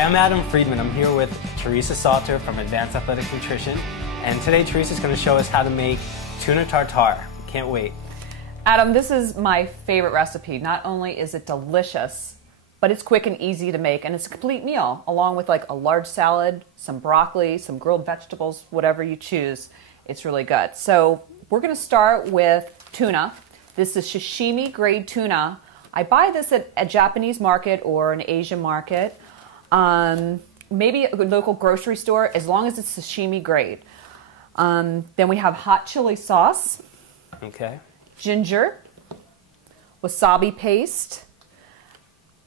Hi, I'm Adam Friedman. I'm here with Theresa Sauter from Advanced Athletic Nutrition. And today Theresa's going to show us how to make tuna tartar. Can't wait. Adam, this is my favorite recipe. Not only is it delicious, but it's quick and easy to make, and it's a complete meal, along with like a large salad, some broccoli, some grilled vegetables, whatever you choose. It's really good. So we're going to start with tuna. This is sashimi grade tuna. I buy this at a Japanese market or an Asian market. Maybe a local grocery store, as long as it's sashimi grade. Then we have hot chili sauce. Okay. Ginger, wasabi paste.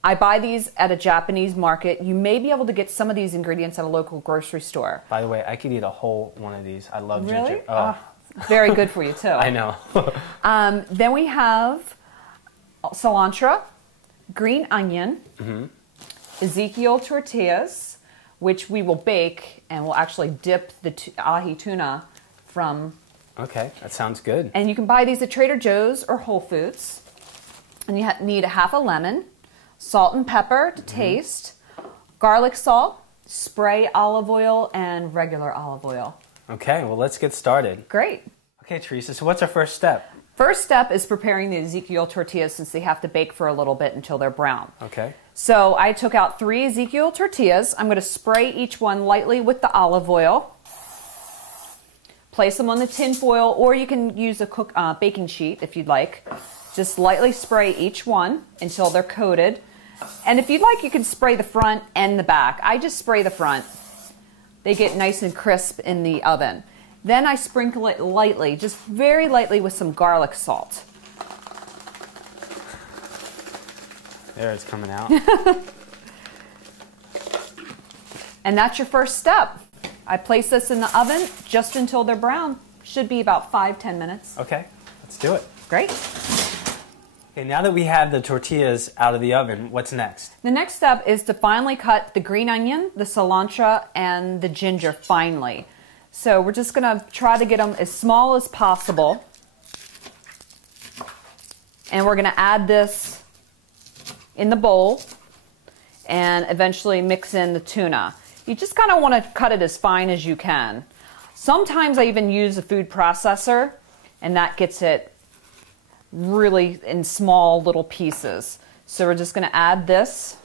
I buy these at a Japanese market. You may be able to get some of these ingredients at a local grocery store. By the way, I could eat a whole one of these. I love Really? ginger. Oh. Very good for you too. I know. Then we have cilantro, green onion, Ezekiel tortillas, which we will bake, and we'll actually dip the ahi tuna from. Okay, that sounds good. And you can buy these at Trader Joe's or Whole Foods. And you need a half a lemon, salt and pepper to taste, garlic salt, spray olive oil, and regular olive oil. Okay, well, let's get started. Great. Okay, Theresa, so what's our first step? First step is preparing the Ezekiel tortillas, since they have to bake for a little bit until they're brown. Okay. So I took out 3 Ezekiel tortillas. I'm going to spray each one lightly with the olive oil. Place them on the tin foil, or you can use a baking sheet if you'd like. Just lightly spray each one until they're coated. And if you'd like, you can spray the front and the back. I just spray the front. They get nice and crisp in the oven. Then I sprinkle it lightly, just very lightly, with some garlic salt. There, it's coming out. And that's your first step. I place this in the oven just until they're brown. Should be about 5-10 minutes. Okay, let's do it. Great. Okay, now that we have the tortillas out of the oven, what's next? The next step is to finely cut the green onion, the cilantro, and the ginger finely. So we're just going to try to get them as small as possible. And we're going to add this in the bowl and eventually mix in the tuna. You just kind of want to cut it as fine as you can. Sometimes I even use a food processor, and that gets it really in small little pieces. So we're just going to add this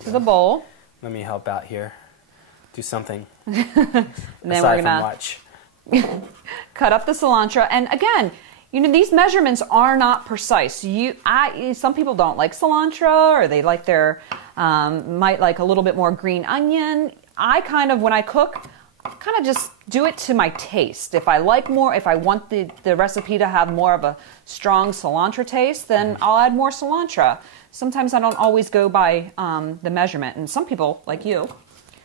to the bowl. Let me help out here. Do something. And then aside we're from watch. cut up the cilantro. And again, you know, these measurements are not precise. Some people don't like cilantro, or they like might like a little bit more green onion. I kind of, when I cook, kind of just do it to my taste. If I like more, if I want the recipe to have more of a strong cilantro taste, then I'll add more cilantro. Sometimes I don't always go by the measurement. And some people, like you,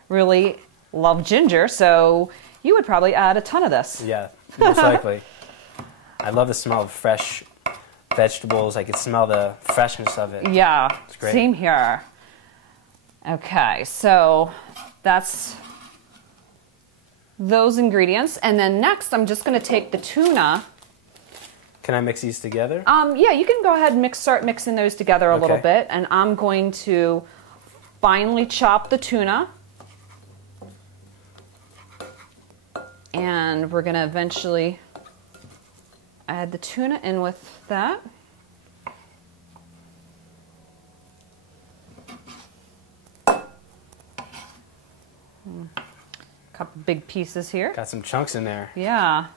really love ginger, so you would probably add a ton of this. Yeah, most likely. I love the smell of fresh vegetables. I can smell the freshness of it. Yeah, it's great. Same here. Okay, so that's those ingredients. And then next, I'm just going to take the tuna. Can I mix these together? Yeah, you can go ahead and start mixing those together a little bit. And I'm going to finely chop the tuna. And we're going to eventually add the tuna in with that. Couple big pieces here. Got some chunks in there. Yeah.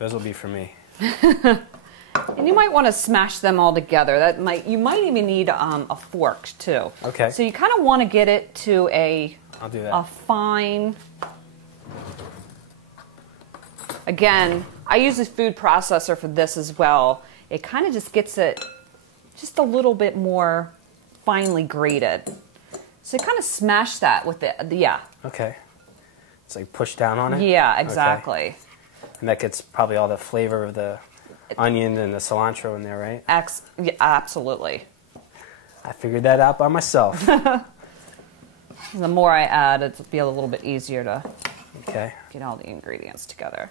Those will be for me. And you might want to smash them all together. You might even need a fork too. Okay. So you kind of want to get it to I'll do that. a fine. Again, I use a food processor for this as well. It kind of just gets it just a little bit more finely grated. So you kind of smash that with it. Yeah. Okay. It's like push down on it? Yeah, exactly. Okay. And that gets probably all the flavor of the onion and the cilantro in there, right? Yeah, absolutely. I figured that out by myself. The more I add, it'll be a little bit easier to get all the ingredients together.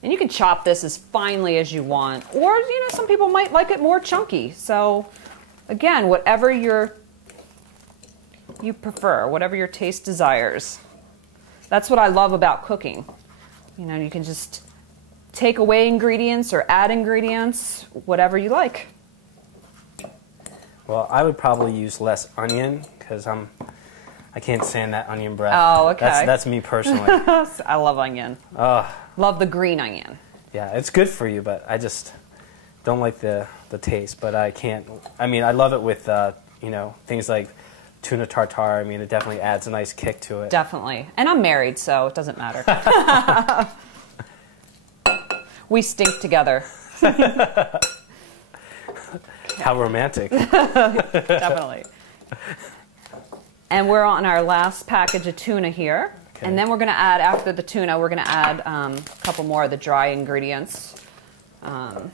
And you can chop this as finely as you want, or some people might like it more chunky. So again, whatever your you prefer, whatever your taste desires. That's what I love about cooking. You know, you can just take away ingredients or add ingredients, whatever you like. Well, I would probably use less onion because I can't stand that onion breath. Oh, okay. That's me personally. I love onion. Love the green onion. Yeah, it's good for you, but I just don't like the taste. But I can't. I mean, I love it with you know, things like tuna tartar. I mean, it definitely adds a nice kick to it. Definitely. And I'm married, so it doesn't matter. We stink together. How romantic. Definitely. And we're on our last package of tuna here. Okay. And then we're going to add, after the tuna, we're going to add a couple more of the dry ingredients. Not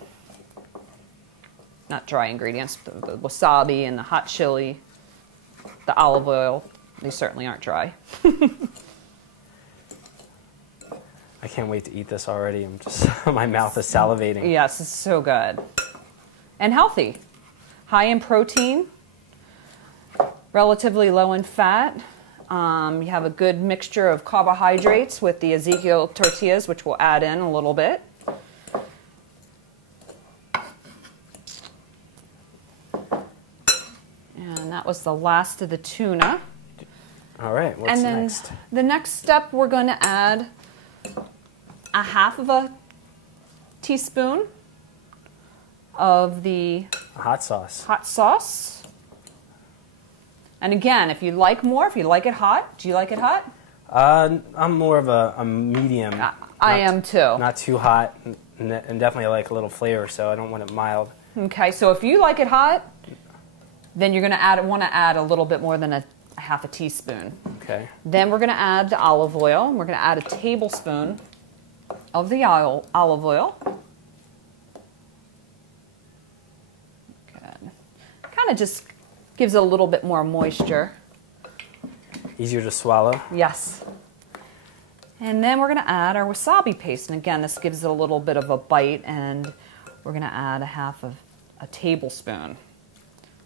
dry ingredients, the wasabi and the hot chili, the olive oil. These certainly aren't dry. I can't wait to eat this already. I'm just, my mouth is salivating. Yes, it's so good. And healthy. High in protein, relatively low in fat. You have a good mixture of carbohydrates with the Ezekiel tortillas, which we'll add in a little bit. And that was the last of the tuna. All right, what's next? The next step, we're going to add a half of a teaspoon of the hot sauce. Hot sauce. And again, if you like more, if you like it hot, do you like it hot? I'm more of a medium. I am too. Not too hot, and definitely like a little flavor, so I don't want it mild. Okay, so if you like it hot, then you're going to want to add a little bit more than a half a teaspoon. Okay. Then we're going to add the olive oil. We're going to add a tablespoon of the olive oil. Good. Kind of just gives it a little bit more moisture. Easier to swallow. Yes. And then we're going to add our wasabi paste. And again, this gives it a little bit of a bite, and we're going to add a half of a tablespoon.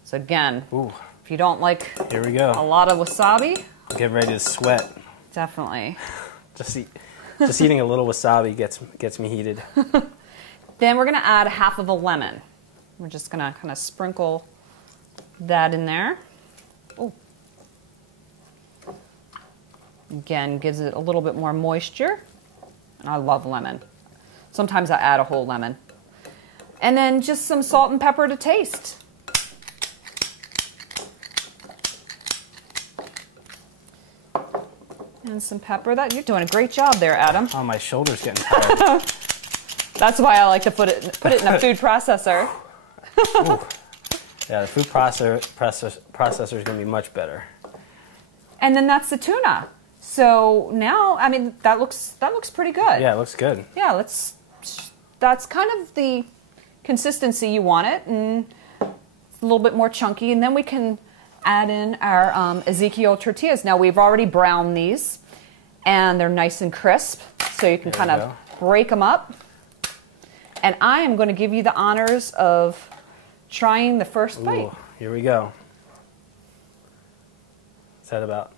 So again, ooh, if you don't like here we go. A lot of wasabi, get ready to sweat. Definitely. Just eating a little wasabi gets me heated. Then we're going to add half of a lemon. We're just going to kind of sprinkle that in there. Ooh. Again, gives it a little bit more moisture. And I love lemon. Sometimes I add a whole lemon. And then just some salt and pepper to taste. And some pepper. You're doing a great job there, Adam. Oh, my shoulder's getting tired. That's why I like to put it in a food processor. Yeah, the food processor is going to be much better. And then that's the tuna. So now, I mean, that looks pretty good. Yeah, it looks good. Yeah, that's kind of the consistency you want it, and it's a little bit more chunky. And then we can add in our Ezekiel tortillas. Now we've already browned these, and they're nice and crisp, so you can kind of break them up. And I am going to give you the honors of trying the first bite. Ooh, here we go. Is that about?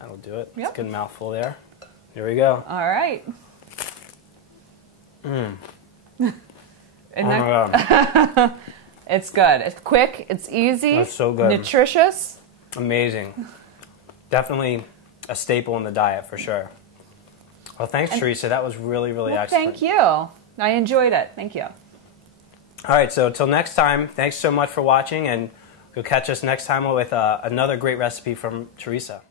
That'll do it. Yep. It's a good mouthful there. Here we go. All right. Mmm. Oh my God. It's good. It's quick. It's easy. That's so good. Nutritious. Amazing. Definitely a staple in the diet for sure. Well, thanks, Theresa. That was really, really excellent. Thank you. I enjoyed it. Thank you. All right, so until next time, thanks so much for watching, and you'll catch us next time with another great recipe from Theresa.